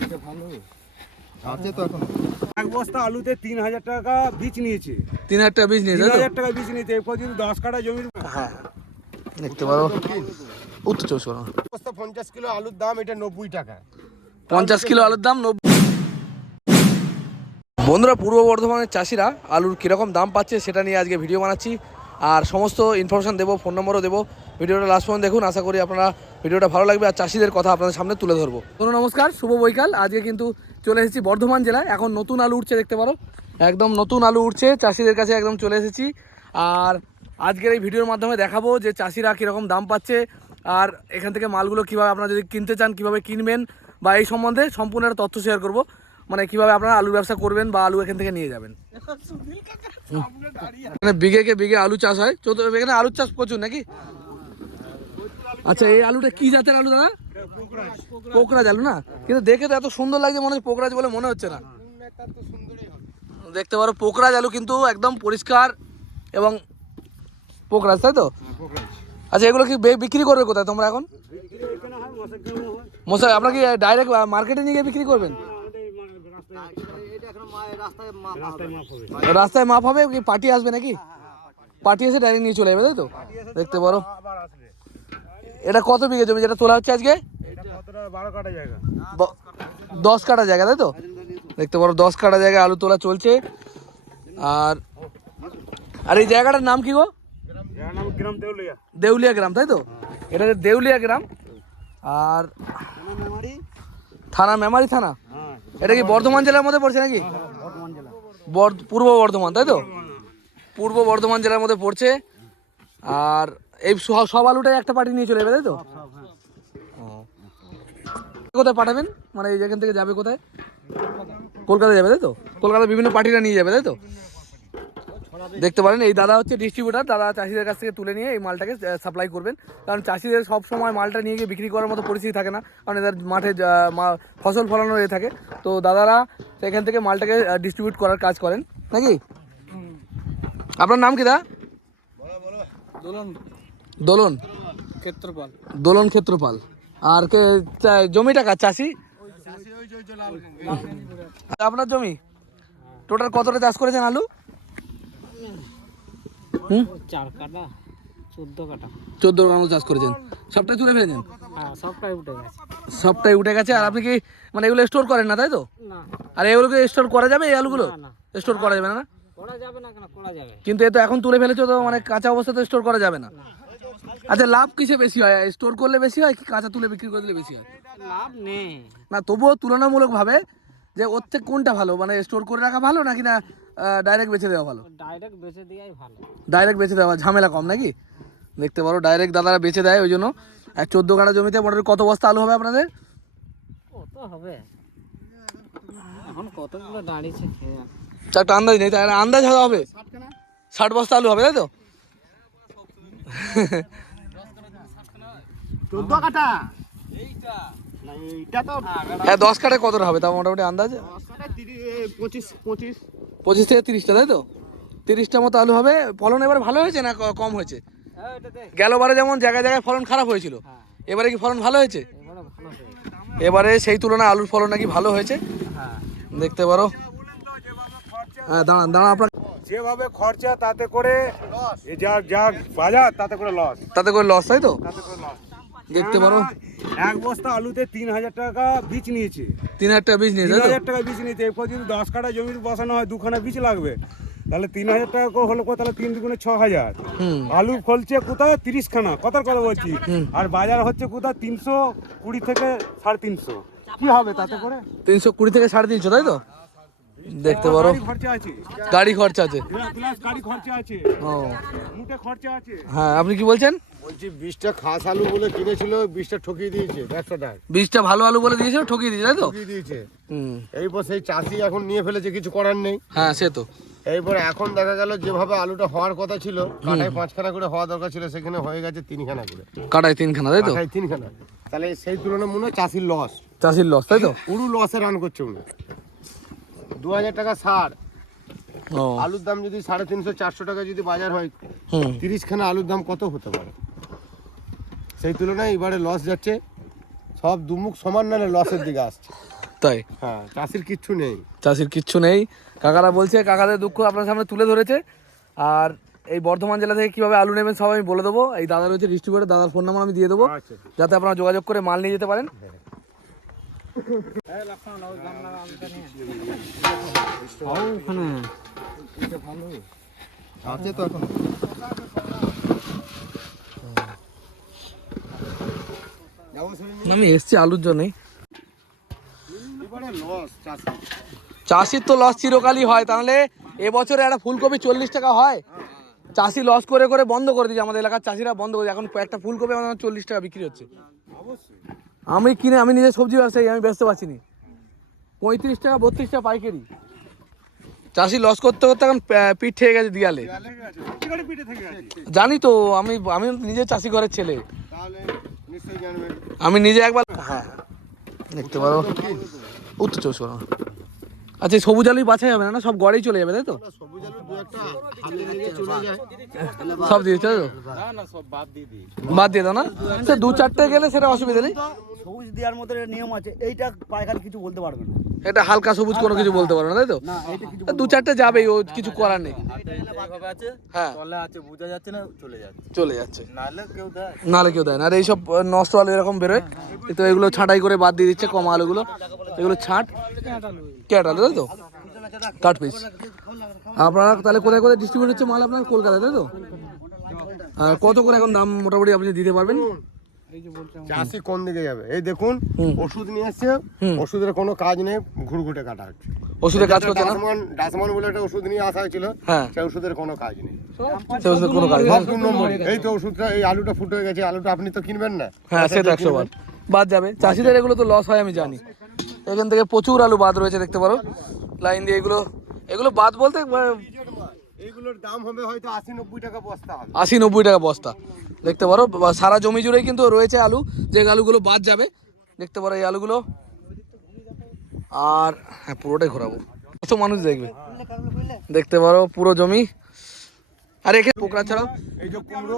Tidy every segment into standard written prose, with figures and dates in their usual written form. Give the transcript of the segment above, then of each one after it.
এটা ভালো আছে তো এখন। এক বস্তা আলুতে 3000 টাকা বীজ নিয়েছে। 3000 টাকা বীজ নিয়েছে, 3000 টাকা বীজ নিয়েছে। এরপর যদি 10 কাঠা জমির হ্যাঁ দেখতে পারো উত্তর 24 বস্তা 50 কিলো আলুর দাম এটা 90 টাকা। 50 কিলো আলুর দাম 90। বন্ধুরা, পূর্ব বর্ধমানের চাষিরা আলুর কীরকম দাম পাচ্ছে সেটা নিয়ে আজকে ভিডিও বানাচ্ছি, আর সমস্ত ইনফরমেশান দেবো, ফোন নম্বরও দেবো। ভিডিওটা লাস্ট পর্যন্ত দেখুন, আশা করি আপনারা ভিডিওটা ভালো লাগবে আর চাষিদের কথা আপনাদের সামনে তুলে ধরবো। নমস্কার, শুভ বৈকাল। আজকে কিন্তু চলে এসেছি বর্ধমান জেলায়। এখন নতুন আলু উঠছে, দেখতে পারো একদম নতুন আলু উঠছে, চাষিদের কাছে একদম চলে এসেছি। আর আজকের এই ভিডিওর মাধ্যমে দেখাবো যে চাষিরা কীরকম দাম পাচ্ছে, আর এখান থেকে মালগুলো কীভাবে আপনারা যদি কিনতে চান কীভাবে কিনবেন, বা এই সম্বন্ধে সম্পূর্ণ একটা তথ্য শেয়ার করবো। মানে কীভাবে আপনারা আলু ব্যবসা করবেন বা আলু এখান থেকে নিয়ে যাবেন। এখানে বিঘে আলু চাষ হয়, এখানে আলুর চাষ প্রচুর নাকি? আচ্ছা, এই আলুটা কি জাতের আলু দাদা? পোকরাজ আলু না? কিন্তু দেখে তো এত সুন্দর লাগছে, মনে হচ্ছে পোকরাজ বলে মনে হচ্ছে না। দেখতে পারো পোকরাজ আলু কিন্তু একদম পরিষ্কার এবং পোকরাজ, তাই তো? আচ্ছা, এগুলো কি বিক্রি করবে কোথায় তোমরা এখন? মশাই, আপনারা কি ডাইরেক্ট মার্কেটে নিয়ে গিয়ে বিক্রি করবেন? রাস্তায় মাপ হবে কি পার্টি আসবে নাকি? পার্টি এসে ডাইরেক্ট নিয়ে চলে যাবে, তাই তো? দেখতে পারো এটা কত বিঘে জমি যেটা তোলা হচ্ছে আজকে? 10 কাঠা জায়গা, তাই তো? দেখতে পারো 10 কাঠা জায়গায় আলু তোলা চলছে। আর এই জায়গাটার নাম কি গো? দেউলিয়া গ্রাম, তাই তো? এটা দেউলিয়া গ্রাম। আর থানা মেমারি থানা। এটা কি বর্ধমান জেলার মধ্যে পড়ছে নাকি? পূর্ব বর্ধমান, তাই তো? পূর্ব বর্ধমান জেলার মধ্যে পড়ছে। আর এই সব আলুটাই একটা পার্টি নিয়ে চলে যাবে, তাই তো? কোথায় পাঠাবেন, মানে এই যেখান থেকে যাবে কোথায়? কলকাতা যাবে, তাই তো? কলকাতা বিভিন্ন পার্টিরা নিয়ে যাবে, তাই তো? দেখতে পারেন এই দাদা হচ্ছে ডিস্ট্রিবিউটার। দাদা চাষিদের কাছ থেকে তুলে নিয়ে এই মালটাকে সাপ্লাই করবেন, কারণ চাষিদের সব সময় মালটা নিয়ে গিয়ে বিক্রি করার মতো পরিস্থিতি থাকে না, কারণ এদের মাঠে ফসল ফলানো হয়ে থাকে। তো দাদারা সেখান থেকে মালটাকে ডিস্ট্রিবিউট করার কাজ করেন নাকি? আপনার নাম কি দা? দোলন ক্ষেত্রপাল। দোলন ক্ষেত্রপাল। আর কে জমিটা কার চাষি? আপনার জমি টোটাল কতটা চাষ করেছেন আলু? 4 কাঠা 14 কাঠা 14 কাঠা চাষ করেছেন। সবটাই তুলে ফেলেছেন? হ্যাঁ, সবটাই উঠে গেছে। সবটাই উঠে গেছে। আর আপনি কি মানে এগুলো স্টোর করেন না, তাই তো? না। আর এগুলোকে স্টোর করা যাবে? এই আলুগুলো না, স্টোর করা যাবে না? করা যাবে না কেন? করা যাবে, কিন্তু এ তো এখন তুলে ফেলেছো, তো মানে কাঁচা অবস্থাতে স্টোর করা যাবে না। আচ্ছা, লাভ কিসে বেশি হয়? স্টোর করলে বেশি হয় কি কাঁচা তুলে বিক্রি করলে বেশি হয়? লাভ নেই না, তবুও তুলনামূলকভাবে যে ওর থেকে কোনটা ভালো, মানে স্টোর করে রাখা ভালো নাকি না ডাইরেক্ট বেচে দেওয়া ভালো? ডাইরেক্ট বেচে দেওয়াই ভালো। ডাইরেক্ট বেচে দেওয়া ঝামেলা কম নাকি? দেখতে পারো ডাইরেক্ট দাদারা বেচে দেয়, ওই জন্য। 14 কাঠা জমিতে মোটামুটি কত বস্তা আলু হবে আপনাদের? কত হবে এখন, কতগুলো দাঁড়িয়েছে খেয়ে চারটা আন্দাজ নেই, তাই আন্দাজ হবে 60 বস্তা আলু হবে, তাই তো? 14 কাঠা হ্যাঁ, 10 কাঠায় কতটা হবে তাও মোটামুটি আন্দাজ? 25 থেকে 30টা, তাই তো? 30টা মতো আলু হবে। ফলন এবার ভালো হয়েছে না কম হয়েছে? গেলবারে যেমন জায়গায় জায়গায় ফলন খারাপ হয়েছিল, এবারে কি ফলন ভালো হয়েছে? এবারে সেই তুলনায় আলুর ফলন নাকি ভালো হয়েছে, দেখতে পারো। হ্যাঁ, দাঁড়ান আপনার যেভাবে খরচা তাতে করে যা বাজার তাতে করে লস, তাই তো? দেখতে পারো এক বস্তা আলুতে 3000 টাকা বীজ নিয়েছে। 3000 টাকা বীজ নিয়েছে, 3000 টাকা বীজ নিয়েছে। এরপর যদি 10 কাঠা জমি বসানো হয় 2খানা বীজ লাগবে, তাহলে 3000 টাকা করে হলো, তাহলে 3 দুগুণে 6000। আলু ফলছে কোথাও 30 খানা, কথা বলছি, আর বাজার হচ্ছে কোথাও 320 থেকে 350। কি হবে তাতে করে? 320 থেকে 350, তাই তো? দেখতে পারো গাড়ি খরচা আছে, গাড়ি খরচা আছে, মুটে খরচা আছে। হ্যাঁ, আপনি কি বলছেন? বলছি 20টা খাস আলু বলে কিনেছিল, 20টা ঠকিয়ে দিয়েছে ব্যবসাদার। 20টা ভালো আলু বলে দিয়েছে, ঠকিয়ে দিয়েছে, তাই তো? ঠকিয়ে দিয়েছে। এইবার সেই চাষি এখন নিয়ে ফেলেছে, কিছু করার নেই। হ্যাঁ, সে তো। এইবার এখন দেখা গেল যেভাবে আলুটা হওয়ার কথা ছিল, কাটায় 5 খানা করে হওয়া দরকার ছিল, সেখানে হয়ে গেছে 3 খানা করে। কাটায় 3 খানা, তাই তো? কাটায় 3 খানা। তাহলে সেই তুলনায় মনে হয় চাষির লস, তাই তো? পুরো লসে রান করছে উনি। 2000 টাকা সার, আলুর দাম যদি 350-400 টাকা যদি বাজার হয়, 30 খানা আলুর দাম কত হতে পারে? সেই তুলনায় এবারে লস যাচ্ছে। সব দুমুখ সমান না, লসের দিকে আসছে। তাই হ্যাঁ, চাষির কিচ্ছু নেই। চাষির কিচ্ছু নেই। কাকারা বলছে, কাকাদের দুঃখ আপনার সামনে তুলে ধরেছে। আর এই বর্ধমান জেলা থেকে কীভাবে আলু নেবেন সব আমি বলে দেবো। এই দাদা রয়েছে ডিস্ট্রিবিউটর, দাদার ফোন নাম্বার আমি দিয়ে দেবো, আচ্ছা। যাতে আপনারা যোগাযোগ করে মাল নিয়ে যেতে পারেন। ওখানে আছে তো এখন। আমি এসছি আলুর জন্যই। এবারে লস চাষি। চাষির তো লস চিরকালই হয়। তাহলে এবছরে একটা ফুলকপি 40 টাকা হয়, চাষি লস করে করে বন্ধ করে দিয়েছে। আমাদের এলাকার চাষিরা বন্ধ করে দিয়েছে। এখন একটা ফুলকপি আমাদের 40 টাকা বিক্রি হচ্ছে। আমি নিজে সবজি ব্যবসায়ী, আমি বেচতে পারছি না। 35 টাকা 32 টাকা পাইকারি। চাষি লস করতে করতে এখন পিঠ থেকে গেছে দিয়ালে। জানি তো, আমি নিজে চাষি ঘরের ছেলে, তাহলে নিশ্চয়ই জানবেন। আমি নিজে একবার হ্যাঁ দেখতে পারো উত্তর 24। আচ্ছা, সবুজ আলুই বাছাই হবে না, সব গড়েই চলে যাবে তাই তো? সবুজ আলু দু একটা হাতে নিয়ে চলে যায়। সব দিয়েছে তো? বাদ দিয়ে দাও না, সে 2-4টে গেলে সেটা অসুবিধা নেই। সবুজ দেওয়ার মধ্যে নিয়ম আছে, এইটা পাইকারি কিছু বলতে পারবে না। এটা হালকা সবুজ কোনো কিছু বলতে পারো না তাই তো? না, এইটা কিছু 2-4টে যাবেই, ও কিছু করার নেই। আছে, হ্যাঁ, তলে আছে, বোঝা যাচ্ছে না, চলে যাচ্ছে, নাহলে কেউ দেয়। নাহলে কেউ দেয় না। আর এইসব নষ্ট আলু এরকম বেরোয়, তো এগুলো ছাঁটাই করে বাদ দিয়ে দিচ্ছে কমা আলুগুলো। এগুলো ছাঁট ক্যাট আলু তাই তো? Cut piece. আপনারা তাহলে কোথায় কোথায় ডিস্ট্রিবিউট হচ্ছে মাল আপনার? কলকাতায় তাই তো? আর কত করে এখন দাম মোটামুটি আপনি দিতে পারবেন? চাষি কোন দিকে যাবে? এই দেখুন, ওষুধ নিয়ে এসছে, ওষুধের কোনো কাজ নেই, ঘুরঘুটে কাটা হচ্ছে। ওষুধে কাজ করছে না? ডাসমান বলে একটা ওষুধ নিয়ে আসা হয়েছিল, হ্যাঁ, সেই ওষুধের কোনো কাজ নেই। সে ওষুধের কোনো কাজ নেই। সব 2 নম্বরই। এই তো ওষুধটা, এই আলুটা ফুটে গেছে, আলুটা আপনি তো কিনবেন না। হ্যাঁ, সে তো 100 বার বাদ যাবে। চাষিদের এগুলো তো লস হয় আমি জানি। এখান থেকে প্রচুর আলু বাদ রয়েছে দেখতে পারো লাইন দিয়ে। এগুলো বাদ বলতে এইগুলোর দাম হবে হয়তো 80-90 টাকা বস্তা হবে। 80-90 টাকা বস্তা দেখতে পারো। সারা জমি জুড়েই কিন্তু রয়েছে আলু, যে আলুগুলো বাদ যাবে দেখতে পারো এই আলুগুলো। আর হ্যাঁ, পুরোটাই ঘোরাবো, কত মানুষ দেখবে দেখতে পারো পুরো জমি। আর এখানে পোকরা ছাড়াও এই যে কুমড়ো,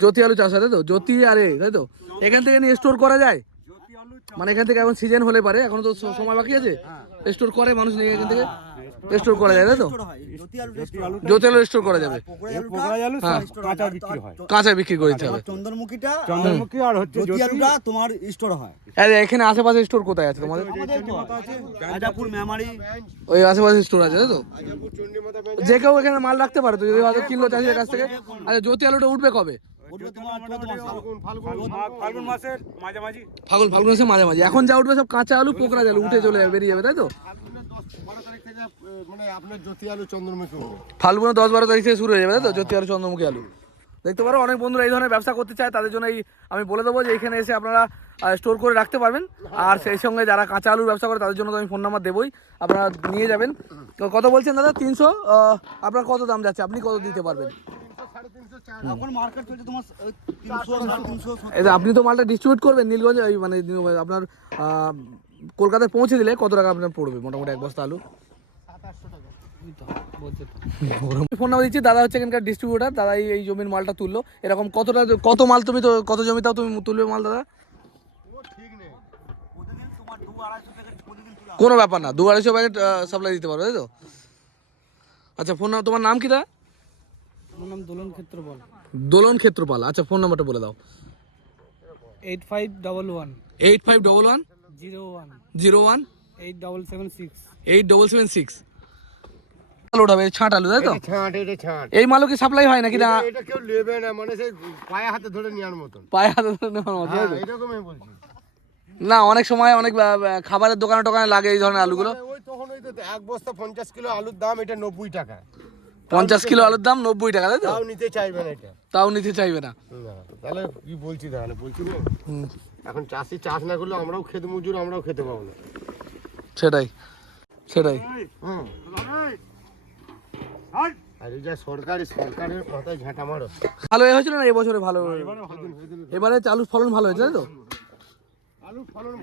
জ্যোতি আলু চাষ হয় তাই তো? জ্যোতি আরে তাই তো? এখান থেকে নিয়ে স্টোর করা যায়, মানে এখান থেকে এখন সিজন হলে পারে, এখনো তো সময় বাকি আছে, স্টোর করে মানুষ নিয়ে এখান থেকে স্টোর করা যায় তাই তো? জ্যোতি আলু স্টোর করা যাবে, কাঁচা বিক্রি হয়। কাঁচা বিক্রি করে দিতে হবে। চন্দ্রমুখী আর হচ্ছে জ্যোতি আলুটা তোমার স্টোর হয়। আরে এখানে আশেপাশে স্টোর কোথায় আছে তোমাদের? রাজাপুর, মেমারি, ওই আশেপাশে স্টোর আছে তাই তো? আজাপুর, চণ্ডীমাতা ব্যাংক। যে কেউ এখানে মাল রাখতে পারে তো, যদি হয়তো কিনলো চাষিদের কাছ থেকে। আচ্ছা, জ্যোতি আলুটা উঠবে কবে? ওটা তোমার চৈত্র মাসে। ফাল্গুন মাসের মাঝামাঝি। ফাল্গুন মাসে মাঝামাঝি। এখন যা উঠবে সব কাঁচা আলু, পোকরা আলু উঠে চলে যাবে, বেরিয়ে যাবে তাই তো? ফাল্গুনের 10-12 তারিখ থেকে মানে আপনার জ্যোতি আলু, চন্দ্রমুখী হবে। ফাল্গুনের 10-12 তারিখ থেকে শুরু হয়ে যাবে তাই তো জ্যোতি আলু, চন্দ্রমুখী আলু দেখতে পারো। অনেক বন্ধুরা এই ধরনের ব্যবসা করতে চায়, তাদের জন্য আমি বলে দেবো যে এখানে এসে আপনারা স্টোর করে রাখতে পারবেন। আর সেই সঙ্গে যারা কাঁচা আলুর ব্যবসা করে তাদের জন্য তো আমি ফোন নাম্বার দেবোই, আপনারা নিয়ে যাবেন। তো কত বলছেন দাদা? 300। আপনার কত দাম যাচ্ছে, আপনি কত দিতে পারবেন? এখন মার্কেট চলছে তোমার 300, 350। এই যে আপনি তো মালটা ডিস্ট্রিবিউট করবেন নীলগঞ্জ, এই মানে আপনার কলকাতায় পৌঁছে দিলে কত টাকা আপনার পড়বে মোটামুটি এক বস্তা আলু? 700 টাকা। ফোন নাম্বার দিচ্ছি, দাদা হচ্ছে এখানকার ডিস্ট্রিবিউটার। দাদা এই জমির মালটা তুললো। এরকম কত মাল তুমি তো কত জমিটাও তুমি তুলবে মাল দাদা? কোনো ব্যাপার না, 200-250 প্যাকেট সাপ্লাই দিতে পারো তাই তো? আচ্ছা, ফোন নাম্বার, তোমার নাম কি দা? আমার নাম দোলন ক্ষেত্রপাল। দোলন ক্ষেত্রপাল। আচ্ছা, ফোন নাম্বারটা বলে দাও। 8511 8511 01 01 8776। 8776। আলু ওঠাবে, ছাঁট আলু তাই তো? এটা ছাঁট। এই মালও কি সাপ্লাই হয় নাকি না? এটা কেউ নেবে না, মানে সেই পায়ে হাতে ধরে নেওয়ার মতন। পায়ে হাতে ধরে নেওয়ার মতো তাই তো? এরকমই বলছি। না, অনেক সময় অনেক খাবারের দোকানে টোকানে লাগে এই ধরনের আলুগুলো। ওই তখন ওই তো এক বস্তা 50 কিলো আলুর দাম, এটা 90 টাকা। 50 কিলো আলুর দাম 90 টাকা তাই তো? তাও নিতে চাইবে না এটা। তাও নিতে চাইবে না। না, তাহলে কি বলছি, তাহলে বলছি না, এখন চাষি চাষ না করলে আমরাও খেতে মজুর, আমরাও খেতে পাবো না। সেটাই। হুম। আর এই যা সরকারের মাথায় ঝাঁটা মারো। ভালো হয়েছিল না এবছরে? ভালো, এবারে আলুর ফলন ভালো হয়েছে তাই তো? আলু ফলন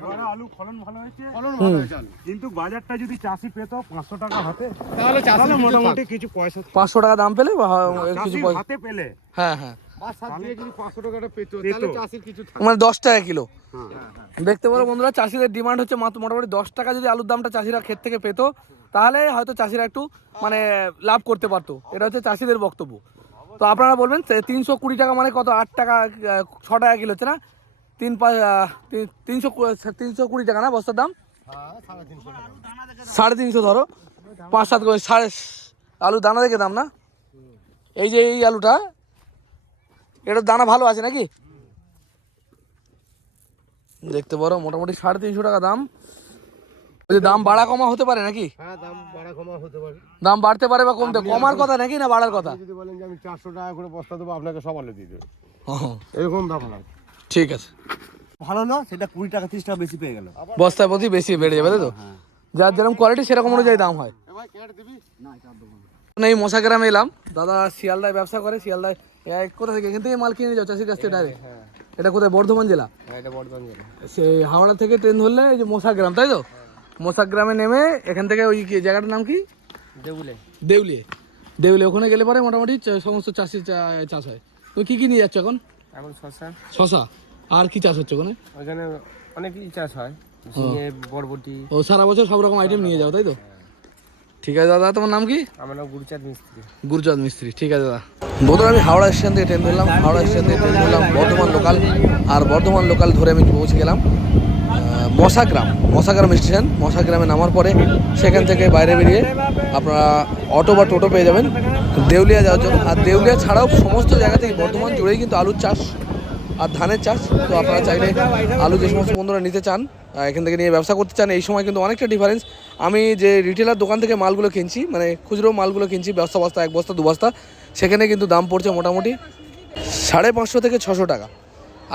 ভালো হয়েছে, ফলন ভালো হয়েছে আলু। কিন্তু বাজারটা যদি চাষি পেত 500 টাকা হাতে, তাহলে চাষি মোটামুটি কিছু পয়সা 500 টাকা দাম পেলে বা কিছু চাষির পয়সা। হাতে পেলে হ্যাঁ হ্যাঁ, বা সাত দিয়ে যদি 500 টাকাটা পেতো পেতো। তাহলে চাষির কিছু থাকতো। মানে 10 টাকা কিলো হ্যাঁ। দেখতে পারো বন্ধুরা, চাষিদের ডিমান্ড হচ্ছে মাত্র মোটামুটি 10 টাকা যদি আলুর দামটা চাষিরা ক্ষেত থেকে পেতো তাহলে হয়তো চাষিরা একটু মানে লাভ করতে পারতো। এটা হচ্ছে চাষিদের বক্তব্য। তো আপনারা বলবেন 320 টাকা মানে কত, 8 টাকা 6 টাকা কিলো হচ্ছে না, 320 টাকা না বস্তার দাম, হ্যাঁ 350 টাকা। 350 ধরো, 5-7 করে আলুর দানা দেখে দাম না। এই যে এই আলুটা, এটার দানা ভালো আছে নাকি? দেখতে পারো মোটামুটি 350 টাকা দাম। যদি দাম বাড়া কমা হতে পারে নাকি? হ্যাঁ দাম বাড়া কমা হতে পারে। দাম বাড়তে পারে বা কমতে, কমার কথা নাকি না বাড়ার কথা? আপনি যদি বলেন যে আমি 400 টাকা করে বস্তা দেবো, আপনাকে সব আলু দিয়ে দেবে, হ্যাঁ, এরকম ব্যাপার আছে। ঠিক আছে। ভালো না সেটা 20 টাকা 30 টাকা বেশি পেয়ে গেল। বস্তায় প্রতি বেশি বেড়ে যাবে তাই তো? যার যেরকম কোয়ালিটি সেরকম অনুযায়ী দাম হয়। ভাই ক্যাট দিবি? এই মশা গ্রামে এলাম, দাদা শিয়ালদায় ব্যবসা করে। শিয়ালদায় কোথা থেকে, এখান থেকে মাল কিনে যাও চাষির কাছ থেকে ডাইরেক্ট? এটা কোথায়, বর্ধমান জেলা? হ্যাঁ এটা বর্ধমান জেলা। সে হাওড়া থেকে ট্রেন ধরলে এই যে মশা গ্রাম তাই তো? মশা গ্রামে নেমে এখান থেকে ওই কি জায়গাটার নাম কি? দেউলে। দেউলিয়ে। দেউলিয়ে ওখানে গেলে পরে মোটামুটি সমস্ত চাষি চাষ হয়। তুমি কি কি নিয়ে যাচ্ছ এখন? এখন শসা, শশা আর কি চাষ হচ্ছে ওখানে? ওখানে অনেক কিছু চাষ হয়, ঝিঙে, বরবটি। ও সারা বছর সব রকম আইটেম নিয়ে যাও তাই তো? ঠিক আছে দাদা, তোমার নাম কি? আমার নাম গুরুচাঁদ মিস্ত্রি। গুরুচাঁদ মিস্ত্রি, ঠিক আছে দাদা। বন্ধুরা আমি হাওড়া স্টেশন থেকে ট্রেন ধরলাম, হাওড়া স্টেশন থেকে ট্রেন ধরলাম বর্ধমান লোকাল, আর বর্ধমান লোকাল ধরে আমি পৌঁছে গেলাম মশাগ্রাম স্টেশন। মশাগ্রামে নামার পরে সেখান থেকে বাইরে বেরিয়ে আপনারা অটো বা টোটো পেয়ে যাবেন দেউলিয়া যাওয়ার জন্য। আর দেউলিয়া ছাড়াও সমস্ত জায়গা থেকে বর্ধমান জুড়েই কিন্তু আলুর চাষ আর ধানের চাষ। তো আপনারা চাইলে আলু যে সমস্ত বন্ধুরা নিতে চান, এখান থেকে নিয়ে ব্যবসা করতে চান, এই সময় কিন্তু অনেকটা ডিফারেন্স। আমি যে রিটেলার দোকান থেকে মালগুলো কিনছি, মানে খুচরো মালগুলো কিনছি, বস্তা 1 বস্তা 2 বস্তা, সেখানে কিন্তু দাম পড়ছে মোটামুটি 550 থেকে 600 টাকা।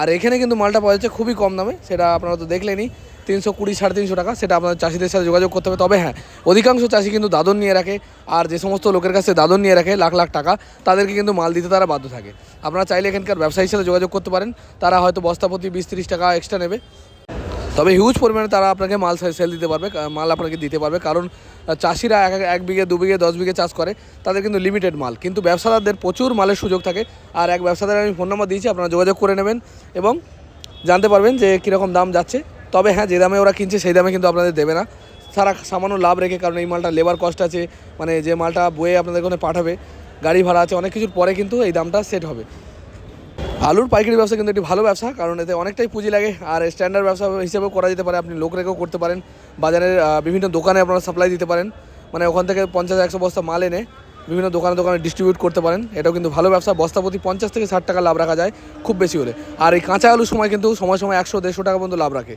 আর এখানে কিন্তু মালটা পাওয়া যাচ্ছে খুবই কম দামে, সেটা আপনারা তো দেখলেনই, 320 350 টাকা। সেটা আপনাদের চাষিদের সাথে যোগাযোগ করতে হবে। তবে হ্যাঁ, অধিকাংশ চাষি কিন্তু দাদন নিয়ে রাখে, আর যে সমস্ত লোকের কাছে দাদন নিয়ে রাখে লাখ লাখ টাকা, তাদেরকে কিন্তু মাল দিতে তারা বাধ্য থাকে। আপনারা চাইলে এখানকার ব্যবসায়ীর সাথে যোগাযোগ করতে পারেন, তারা হয়তো বস্তা প্রতি 20-30 টাকা এক্সট্রা নেবে। তবে হিউজ পরিমাণে তারা আপনাকে মাল সেল দিতে পারবে, মাল আপনাকে দিতে পারবে। কারণ চাষিরা 1 বিঘে 2 বিঘে 10 বিঘে চাষ করে, তাদের কিন্তু লিমিটেড মাল, কিন্তু ব্যবসাদারদের প্রচুর মালের সুযোগ থাকে। আর এক ব্যবসাদারের আমি ফোন নাম্বার দিয়েছি, আপনারা যোগাযোগ করে নেবেন এবং জানতে পারবেন যে কীরকম দাম যাচ্ছে। তবে হ্যাঁ, যে দামে ওরা কিনছে সেই দামে কিন্তু আপনাদের দেবে না, সারা সামান্য লাভ রেখে। কারণ এই মালটা লেবার কস্ট আছে, মানে যে মালটা বয়ে আপনাদের ওখানে পাঠাবে, গাড়ি ভাড়া আছে, অনেক কিছুর পরে কিন্তু এই দামটা সেট হবে। আলুর পাইকারি ব্যবসা কিন্তু একটি ভালো ব্যবসা, কারণ এতে অনেকটাই পুঁজি লাগে। আর স্ট্যান্ডার্ড ব্যবসা হিসেবেও করা যেতে পারে, আপনি লোক রেখেও করতে পারেন। বাজারের বিভিন্ন দোকানে আপনারা সাপ্লাই দিতে পারেন, মানে ওখান থেকে 50-100 বস্তা মাল এনে বিভিন্ন দোকানে ডিস্ট্রিবিউট করতে পারেন। এটাও কিন্তু ভালো ব্যবসা। বস্তা প্রতি 50 থেকে 60 টাকা লাভ রাখা যায় খুব বেশি হলে। আর এই কাঁচা আলুর সময় কিন্তু সময় 100-150 টাকা পর্যন্ত লাভ রাখে।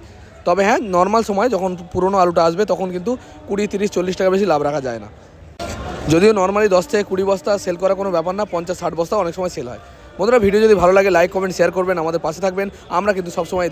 তবে হ্যাঁ, নর্মাল সময় যখন পুরনো আলুটা আসবে তখন কিন্তু 20-30-40 টাকা বেশি লাভ রাখা যায় না। যদিও নর্মালি 10 থেকে 20 বস্তা সেল করা কোনো ব্যাপার না, 50-60 বস্তা অনেক সময় সেল হয়। বন্ধুরা ভিডিও যদি ভালো লাগে লাইক কমেন্ট শেয়ার করবেন, আমাদের পাশে থাকবেন। আমরা কিন্তু সবসময়